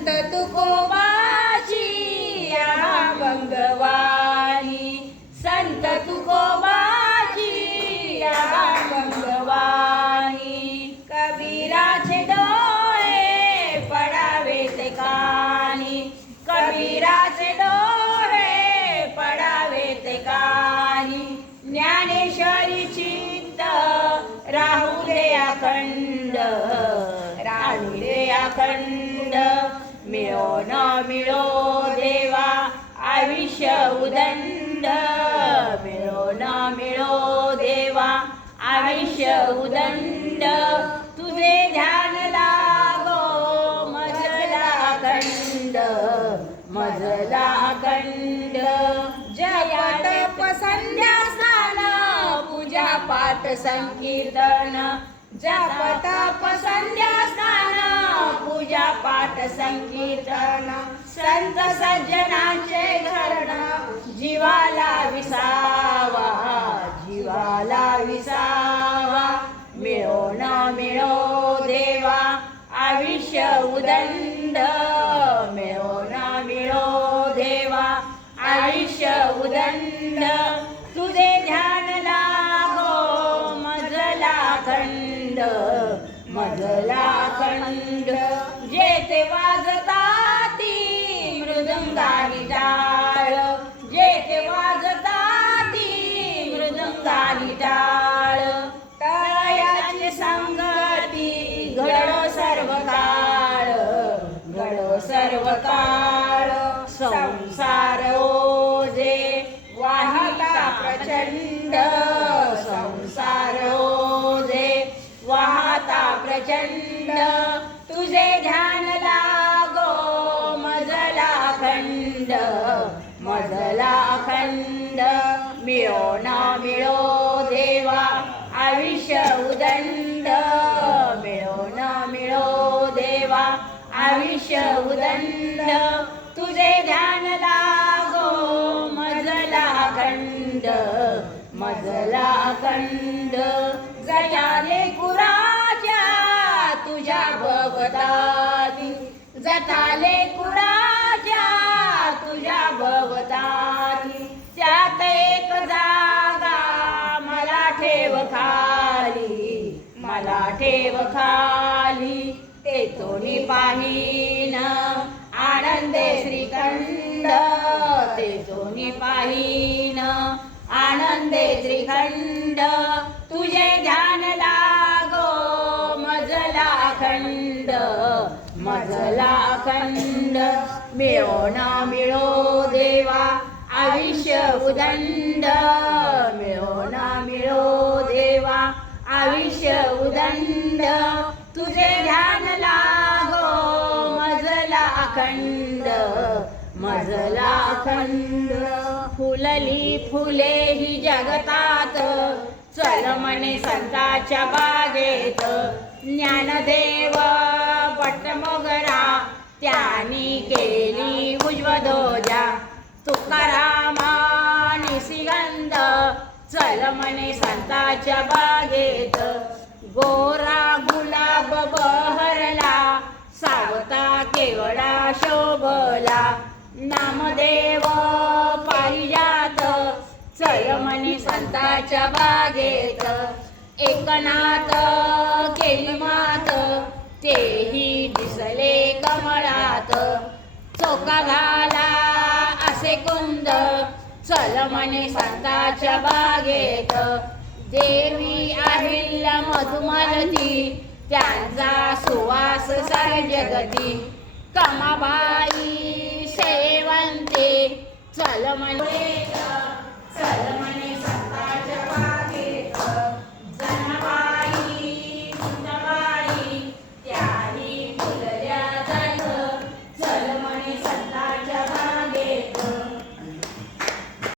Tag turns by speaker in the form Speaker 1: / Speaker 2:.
Speaker 1: संत तुकोबाची मंगवाणी संत तुकोबाची मंगवाणी कबीराचे डोळे पडावे ते कानी. कबीराचे डोळे पडावे ते कानी. ज्ञानेश्वरी चित्त राहू दे अखंड. राहू दे अखंड. मिळो न मिळो देवा आयुष्य उदंड. मिळो न मिळो देवा आयुष्य उदंड. तुझे ध्यान लागो मजला खंड मजला खंड जया तप संध्या स्नान पूजा पाठ संकीर्तन. जप तप संध्या स्नान पूजा पाठ संकीर्तन संत सज्जनांचे घरण जीवाला विसावा जीवाला विसावा. मिळो न मिळो देवा आयुष्य उदंड. मिळो न मिळो देवा आयुष्य उदंड. तुझे मृदंगानी टाळ जेथे वाजताती मृदंगानी टाळ तळयाची संगती घडो सर्व काळ घडो सर्व काळ संसार ओझे वाहिता प्रचंड संसार ओझे वाहता प्रचंड. तुझे ध्यान मजला मिळो न मिळो देवा आयुष्य उदंड. मिळो न मिळो देवा आयुष्य उदंड. तुझे ध्यान लागो मजला खंड. मजला खंड. जयाले कुराच्या तुझ्या भवताती जताले कुरा मला ठेव खाली. ते तोनी पाहीन. आनंदे श्रीखंड. ते तोनी पाहिन. आनंदे श्रीखंड. तुझे ध्यान लागो मजला खंड. मजला खंड. मिळो ना मिळो देवा आयुष्य उदंड. तुझे ध्यान लागो मजला अखंड मजला अखंड. फुलली फुले ही जगतात चल म्हणे संताच्या बागेत. ज्ञानदेव पट्टमोगरा त्यानी केली उज्वधोजा तुकारामानी सिगंध चल म्हणे संताच्या बागेत. गोरा देवळा शोभला. नामदेव पारिजात चल संताच्या बागेत. एकनाथ केली मात. तेही दिसले कमळात. चोका घाला असे कुंद. चल संताच्या बागेत. देवी अहिल्या मधुमालती. त्यांचा सुवास सारे जगती. कमाबाई शेवंते चल म्हणे.